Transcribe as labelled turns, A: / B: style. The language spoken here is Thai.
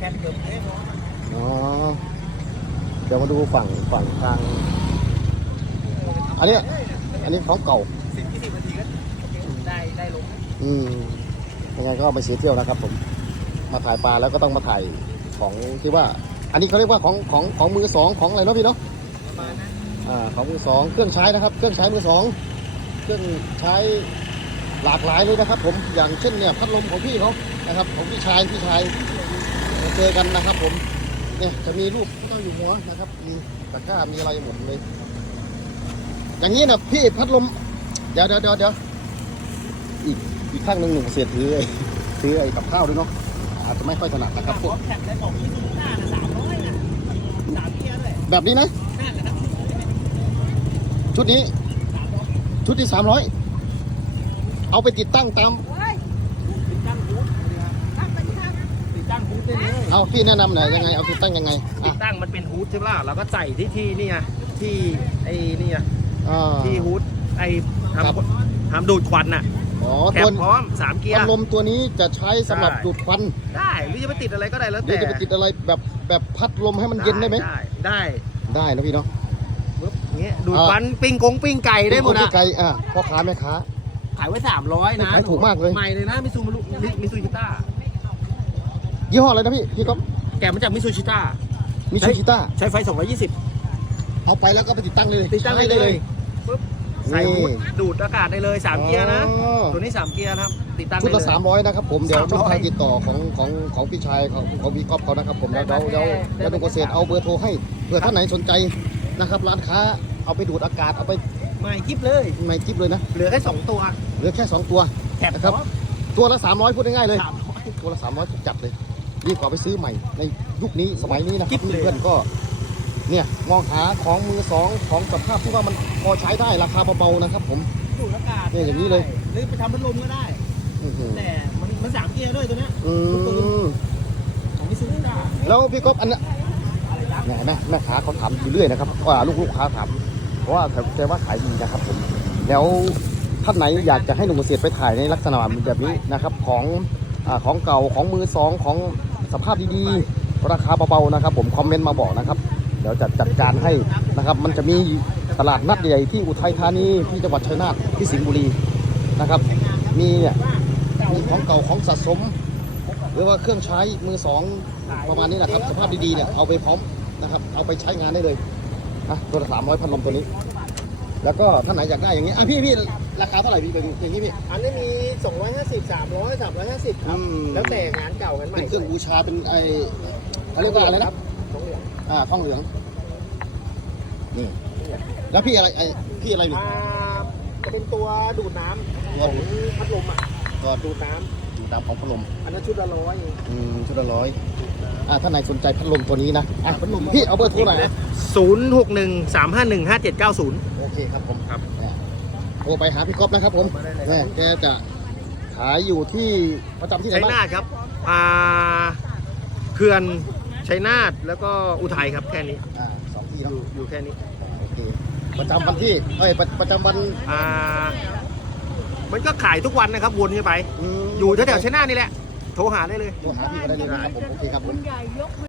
A: แค่เดิมเลย
B: อ๋อเดี๋ยวมาดูฝั่งฝั่งทาง อันเนี้ยอันนี้ของเก่า
A: สิบยี่สิบนาทีก็ได้ได้ลง
B: อืมยังไงก็ไปเสียเที่ยวนะครับ ผม มาถ่ายปลาแล้วก็ต้องมาถ่ายของที่ว่า อันนี้เขาเรียกว่าของของของมือสองของอะไรเนาะพี่เนาะ
A: ประมาณนั้น
B: อ่าของมือสองเครื่องใช้นะครับ เครื่องใช้มือสองเครื่องใช้หลากหลายเลยนะครับ ผมอย่างเช่นเนี่ยพัดลมของพี่เขานะครับ ของพี่ชายพี่ชายมาเจอกันนะครับ ผม เนี่ยจะมีรูปก็ต้องอยู่หัวนะครับ มีตะกร้ามีอะไรหมดเลย อย่างนี้นะพี่พัดลม เดี๋ยวเดี๋ยวเดี๋ยวเดี๋ยวอีกอีกข้างหนึ่งหนุ่มเสียถือไอ้ถือไอ้กับข้าวด้วยเนาะอาจจะไม่ค่อยถนัดนะครับพวก
A: แท็กได้บอกยี่สิบห้าสามร้อยนะสามเกียร์ด้วย
B: แบบนี้นะชุดนี้ ชุดที่สามร้อยเอาไปติดตั้งตาม
A: ติดตั้งบูธติดตั้งบูธได้ เลย
B: เอาพี่แนะนำหน่อยยังไง เอาติดตั้งยังไง
A: ติ
B: อะ
A: ดตั้งมันเป็นฮูดใช่ไหมล่ะเราก็ใส่ที่ที่นี่ไงที่ไอ้นี่ไง
B: อ่า
A: ที่ฮูดไอ้
B: ครับ
A: ทำทำดูดควันน่ะ
B: อ๋อ
A: แค
B: ตั
A: ป
B: ว
A: พร้อมสามเกีย
B: พัด
A: ร์
B: ลมตัวนี้จะใช้สำหรับ
A: ใช่
B: ดูดควัน
A: ได้หรือจะไปติดอะไรก็ได้แล้ว
B: หรือ
A: แต่
B: จะไปติดอะไรแบบแบบพัดลมให้มันเย็นได้ไหม
A: ได้ได้
B: ได้นะพี่เนาะ
A: ปึ๊บอย่างเงี้ยดูด
B: อ่า
A: ควันปิ้งกงปิ้งไก่ได้หมด
B: พี่
A: อะ
B: ไก่อะพ่อค้าแม่ค้า
A: ขายไว้สามร้อยนะ
B: ขายถูกมากเลย
A: ใหม่เลยนะมิซูมารุมิซูชิต้า
B: ยี่ห้ออะไรนะพี่พี่ก็
A: แกะมาจากมิซูชิต้า
B: มิชูชิต้า
A: ใช้ไฟ 220
B: เอาไปแล้วก็ไปติดตั้งเลย
A: ติดตั้งได้เลย ปึ๊บใส่
B: นี่
A: ฮูดดูดอากาศได้เลยสามเกียร์นะ
B: อ๋อ
A: ตัวนี้สามเกียร์นะครับ ติดตั้ง
B: ชุด
A: ได้
B: ละ
A: เลย
B: สามร้อยนะครับผม เดี๋ยว
A: 300
B: ช่องทางติดต่อของของของพี่ชายของของพี่ก๊อฟเขานะครับผมแล้วเดี๋ยวเดี๋ยวเดี๋ยวนุ่งเกษตรเอาเบอร์โทรให้เผื่อท่านไหนสนใจนะครับร้านค้าเอาไปดูดอากาศเอาไป
A: ใหม่กิ๊บเลย
B: ในจิ๊บเลยนะ
A: เหลือแค่สองตัว
B: เหลือแค่สองตัว
A: แถบ
B: นะครับ ตัวละสามร้อยพูดง่ายๆเลย
A: สามร้อย
B: ตัวละสามร้อยจัดเลย ดีกว่าไปซื้อใหม่ในยุคนี้สมัยนี้นะครับ
A: กิ๊บเลย
B: เพื่อนๆก็เนี่ยมองหาของมือสองของสภาพที่ว่ามันพอใช้ได้ราคาเบาๆนะครับ ผม
A: ดูดอากาศ
B: เนี่ยอย่างนี้เลย
A: หรือไปทำพัดลมก็ได้
B: อื้อหือ
A: แต่มันมันสามเกียร์ด้วยตัวเนี้ย
B: อืม
A: ของมิซูชิต้า
B: แล้วพี่ก๊อฟอันเนี้ย
A: อะไรนะ
B: เนี่ยเห็นไหมแม่ค้าเขาถามอยู่เรื่อยนะครับว่าลูกลูกค้าถามเพราะว่าแกว่าขายดีนะครับผมแล้วท่านไหนอยากจะให้หนุ่มเกษตรไปถ่ายในลักษณะแบบนี้นะครับ ของอาของเก่าของมือสองของ สภาพดีๆ ราคาเบาๆนะครับ ผมคอมเมนต์มาบอกนะครับ เดี๋ยวจะจัดการให้นะครับ มันจะมีตลาดนัดใหญ่ที่อุทัยธานีที่จังหวัดชัยนาทที่สิงห์บุรีนะครับ มีเนี่ยมีของเก่าของสะสม หรือว่าเครื่องใช้มือสองประมาณนี้นะครับ สภาพดีๆเนี่ยเอาไปพร้อมนะครับ เอาไปใช้งานได้เลยนะตัวละสามร้อยพัดลมตัวนี้ แล้วก็ท่านไหนอยากได้อย่างนี้อะพี่พี่ราคาเท่าไหร่พี่เป็นอย่างนี้พี่
A: อันนี้มี 250 300 350ครับ
B: อืม
A: แล้วแต่งานเก่างานใหม่
B: เป็นเครื่องบูชาเป็นไอเขาเรียกว่าอะไรนะ
A: ของเหลือง
B: อ่าทองเหลืองนี่แล้วพี่อะไรไอพี่อะไรนี่
A: อ่าจะเป็นตัวดูดน้ำ
B: ตัว
A: ของ
B: ดูด
A: พัดลมอะ
B: ก็
A: ดูดน้
B: ดูตามของพัดลมำ
A: อันนั้นชุดละร้อย
B: อืมชุดละร้อยอ่าท่านไหนสนใจพัดลมตัวนี้นะอะพัดลมพี่เอาเบอร์โทรหน่อยนะ
A: ศูนย์หกหนึ่งสามห้าหนึ่งห้าเจ็ดเก้าศูนย์
B: โอ เคครับผม
A: ครับ
B: เนี่ยโทรไปหาพี่ก๊อฟนะครับผม
A: มาได้เลยครับ
B: เนี่ยแกจะขายอยู่ที่ประจำที่ไหน
A: ชัย
B: บ้าง
A: นาทครับอ่าเขื่อนชัยนาทแล้วก็อุทัยครับแค่นี้
B: อ่าสองที่
A: อ
B: เนาะ
A: ยู่อยู่แค่นี้
B: โอเคประจำวันที่เอ้ยประประจำวัน
A: อ่ามันก็ขายทุกวันนะครับวนกันไป
B: ม
A: อยู่แถวๆชัยนาทนี่แหละโทรหาได้เลย
B: โทรหาพี่ก็ได้เลยนะครับผมโอเคครับผม